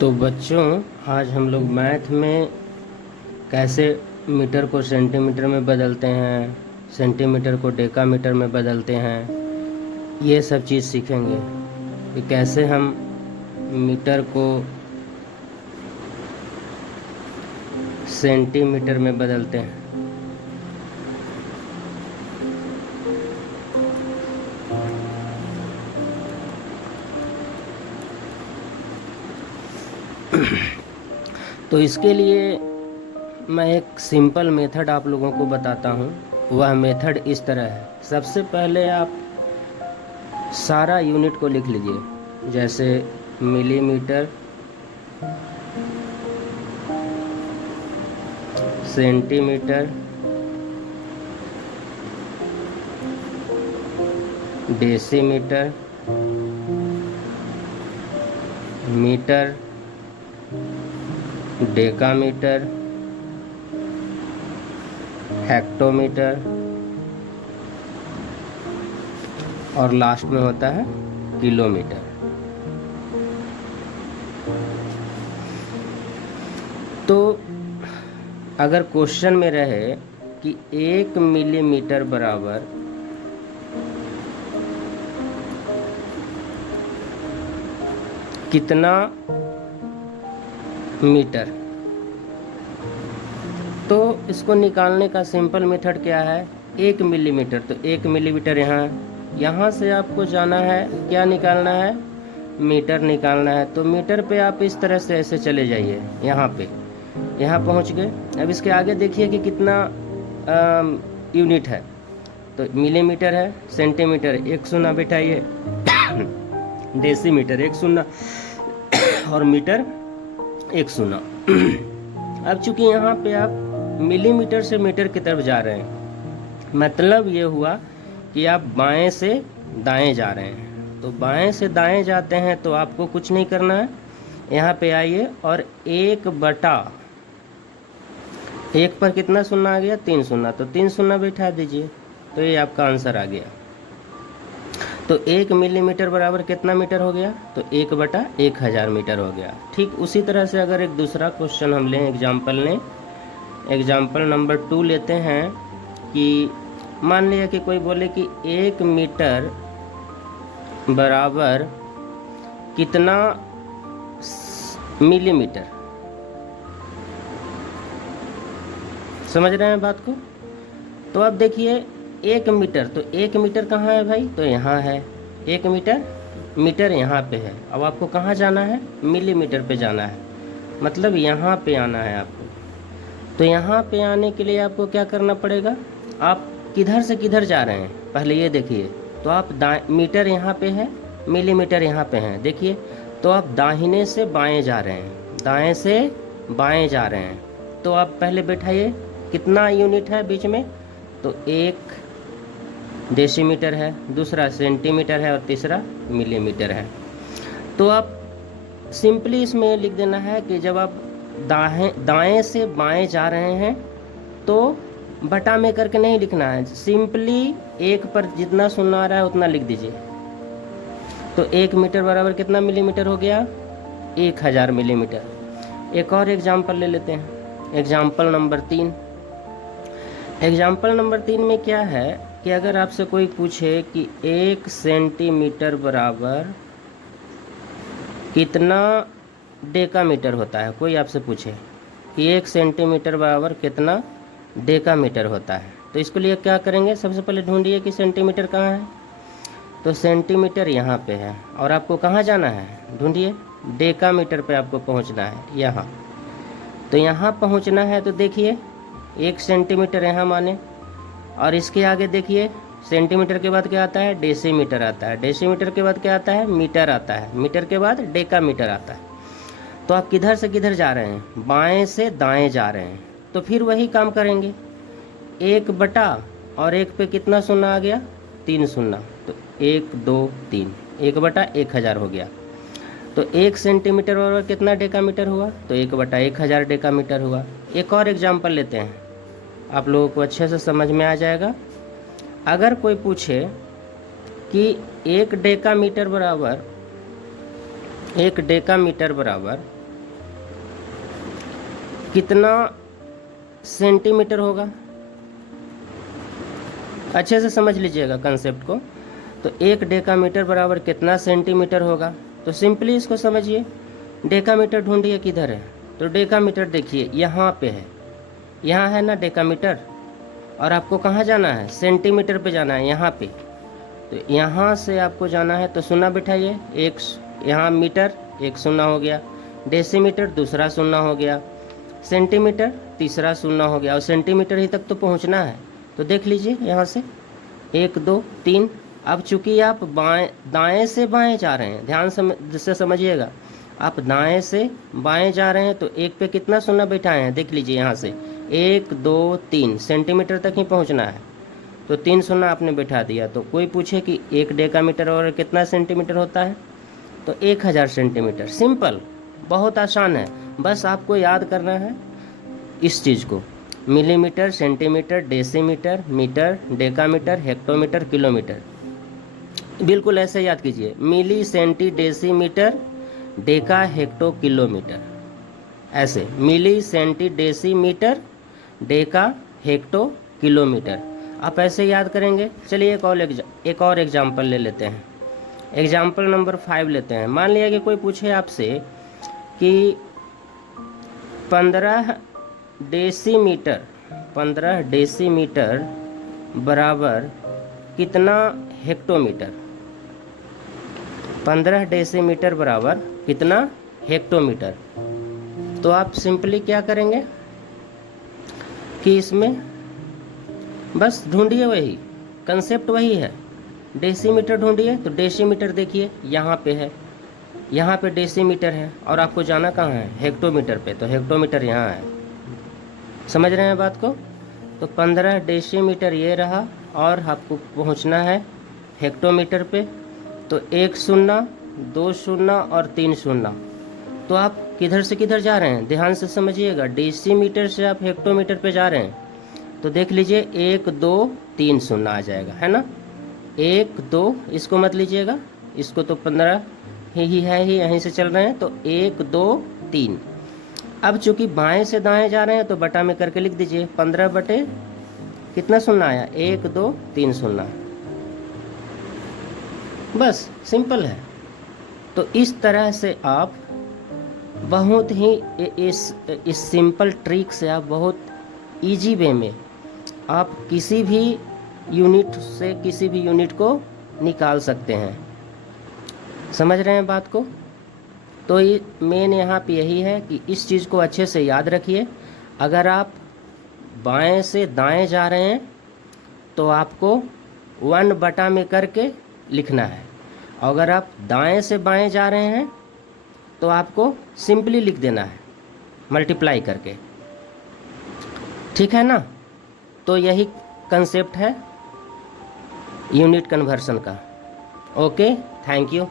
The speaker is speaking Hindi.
तो बच्चों, आज हम लोग मैथ में कैसे मीटर को सेंटीमीटर में बदलते हैं, सेंटीमीटर को डेकामीटर में बदलते हैं, ये सब चीज़ सीखेंगे कि कैसे हम मीटर को सेंटीमीटर में बदलते हैं। तो इसके लिए मैं एक सिंपल मेथड आप लोगों को बताता हूँ। वह मेथड इस तरह है। सबसे पहले आप सारा यूनिट को लिख लीजिए, जैसे millimetre, centimetre, decimetre, metre, decametre, hectometre और लास्ट में होता है किलोमीटर। तो अगर क्वेश्चन में रहे कि 1 मिलीमीटर बराबर कितना मीटर, तो इसको निकालने का सिंपल मेथड क्या है? 1 मिलीमीटर, तो 1 मिलीमीटर यहाँ से आपको जाना है, क्या निकालना है? मीटर निकालना है। तो मीटर पे आप इस तरह से ऐसे चले जाइए, यहाँ पहुँच गए। अब इसके आगे देखिए कि कितना यूनिट है। तो मिलीमीटर है, सेंटीमीटर 1 शून्य बैठाइए, डेसीमीटर 1 शून्य और मीटर 1 शून्य। अब चूंकि यहाँ पे आप मिलीमीटर से मीटर की तरफ जा रहे हैं, मतलब ये हुआ कि आप बाएं से दाएं जा रहे हैं। तो बाएं से दाएं जाते हैं तो आपको कुछ नहीं करना है, यहाँ पे आइए और 1/1 पर कितना शून्य आ गया? 3 शून्य, तो 3 शून्य बैठा दीजिए, तो ये आपका आंसर आ गया। तो 1 मिलीमीटर बराबर कितना मीटर हो गया? तो 1/1000 मीटर हो गया। ठीक उसी तरह से अगर एक दूसरा क्वेश्चन हम लें, एग्जाम्पल नंबर 2 लेते हैं कि मान लिया कि कोई बोले कि 1 मीटर बराबर कितना मिलीमीटर। समझ रहे हैं बात को? तो अब देखिए 1 मीटर, तो 1 मीटर कहाँ है भाई? तो यहाँ है 1 मीटर यहाँ पे है। अब आपको कहाँ जाना है? मिलीमीटर पे जाना है, मतलब यहाँ पे आना है आपको। तो यहाँ पे आने के लिए आपको क्या करना पड़ेगा? आप किधर से किधर जा रहे हैं पहले ये देखिए। तो आप मीटर यहाँ पे है, मिलीमीटर यहाँ पे है, देखिए। तो आप दाहिने से बाएं जा रहे हैं, दाएं से बाएं जा रहे हैं। तो आप पहले बैठाइए, कितना यूनिट है बीच में? तो 1 डेसीमीटर है, दूसरा सेंटीमीटर है और तीसरा मिलीमीटर है। तो आप सिंपली इसमें लिख देना है कि जब आप दाएं से बाएं जा रहे हैं तो बटा में करके नहीं लिखना है, सिंपली 1 पर जितना शून्य आ रहा है उतना लिख दीजिए। तो 1 मीटर बराबर कितना मिलीमीटर हो गया? 1000 मिलीमीटर। एक और एग्जाम्पल ले लेते हैं, एग्जाम्पल नंबर 3। एग्जाम्पल नंबर 3 में क्या है कि अगर आपसे कोई पूछे कि 1 सेंटीमीटर बराबर कितना डेकामीटर होता है, कोई आपसे पूछे कि 1 सेंटीमीटर बराबर कितना डेकामीटर होता है, तो इसके लिए क्या करेंगे? सबसे पहले ढूंढिए कि सेंटीमीटर कहाँ है। तो सेंटीमीटर यहाँ पे है और आपको कहाँ जाना है? ढूंढिए, डेकामीटर पे आपको पहुँचना है, यहाँ। तो यहाँ पहुँचना है तो देखिए 1 सेंटीमीटर यहाँ माने, और इसके आगे देखिए सेंटीमीटर के बाद क्या आता है? डेसीमीटर आता है, डेसीमीटर के बाद क्या आता है? मीटर आता है, मीटर के बाद डेकामीटर आता है। तो आप किधर से किधर जा रहे हैं? बाएं से दाएं जा रहे हैं। तो फिर वही काम करेंगे, 1 और 1 पे कितना शून्य आ गया? 3 शून्य, तो 1 2 3, 1/1000 हो गया। तो 1 सेंटीमीटर बराबर कितना डेकामीटर हुआ? तो 1/1000 डेकामीटर हुआ। एक और एग्जाम्पल लेते हैं, आप लोगों को अच्छे से समझ में आ जाएगा। अगर कोई पूछे कि 1 डेकामीटर बराबर कितना सेंटीमीटर होगा? अच्छे से समझ लीजिएगा कंसेप्ट को। तो 1 डेकामीटर बराबर कितना सेंटीमीटर होगा? तो सिंपली इसको समझिए। डेकामीटर ढूंढिए किधर है। तो डेकामीटर देखिए यहाँ पे है, यहाँ है ना डेकामीटर। और आपको कहाँ जाना है? सेंटीमीटर पे जाना है, यहाँ पे। तो यहाँ से आपको जाना है, तो शून्य बिठाइए। एक यहाँ मीटर, एक शून्य हो गया। डेसीमीटर दूसरा शून्य हो गया। सेंटीमीटर तीसरा शून्य हो गया। और सेंटीमीटर ही तक तो पहुँचना है। तो देख लीजिए यहाँ से 1 2 3। अब चूंकि आप दाएं से बाएं जा रहे हैं, ध्यान से समझिएगा। आप दाएं से बाएं जा रहे हैं, तो 1 पे कितना शून्य बैठाए हैं? देख लीजिए यहाँ से 1 2 3 सेंटीमीटर तक ही पहुँचना है। तो 3 शून्य आपने बैठा दिया। तो कोई पूछे कि 1 डेकामीटर और कितना सेंटीमीटर होता है? तो 1000 सेंटीमीटर। सिंपल, बहुत आसान है। बस आपको याद करना है इस चीज़ को। Millimetre, centimetre, decimetre, metre, decametre, hectometre, kilometre. बिल्कुल ऐसे याद कीजिए। Milli, centi, decimetre, deca, hecto, kilometre. ऐसे milli, centi, decimetre, deca, hecto, kilometre. आप ऐसे याद करेंगे। चलिए एक और एग्जाम्पल ले लेते हैं। एग्जाम्पल नंबर 5 लेते हैं। मान लिया कि कोई पूछे आपसे कि 15 डेसीमीटर बराबर कितना हेक्टोमीटर? 15 डेसीमीटर बराबर कितना हेक्टोमीटर? तो आप सिंपली क्या करेंगे कि इसमें बस ढूंढिए, वही कंसेप्ट वही है। डेसीमीटर ढूंढिए। तो डेसीमीटर देखिए यहाँ पे है, यहाँ पे डेसीमीटर है। और आपको जाना कहाँ है? हेक्टोमीटर पे। तो हेक्टोमीटर यहाँ है। समझ रहे हैं बात को? तो 15 डेसीमीटर ये रहा, और आपको पहुँचना है हेक्टोमीटर पे। तो 1 शून्य, 2 शून्य और 3 शून्य। तो आप किधर से किधर जा रहे हैं? ध्यान से समझिएगा। डेसीमीटर से आप हेक्टोमीटर पे जा रहे हैं। तो देख लीजिए 1 2 3 शून्य आ जाएगा, है ना? 1 2, इसको मत लीजिएगा, इसको तो 15 ही है ही, यहीं से चल रहे हैं। तो 1 2 3। अब चूंकि बाएं से दाएं जा रहे हैं, तो बटा में करके लिख दीजिए। 15 बटे कितना शून्य आया? 1 2 3 शून्य। बस सिंपल है। तो इस तरह से आप बहुत ही इस सिंपल ट्रिक से आप बहुत इजी वे में आप किसी भी यूनिट से किसी भी यूनिट को निकाल सकते हैं। समझ रहे हैं बात को? तो ये मेन यहाँ पे यही है कि इस चीज़ को अच्छे से याद रखिए। अगर आप बाएं से दाएं जा रहे हैं, तो आपको 1 बटा में करके लिखना है। अगर आप दाएं से बाएं जा रहे हैं, तो आपको सिंपली लिख देना है मल्टीप्लाई करके। ठीक है ना? तो यही कंसेप्ट है यूनिट कन्वर्सन का। Okay, thank you.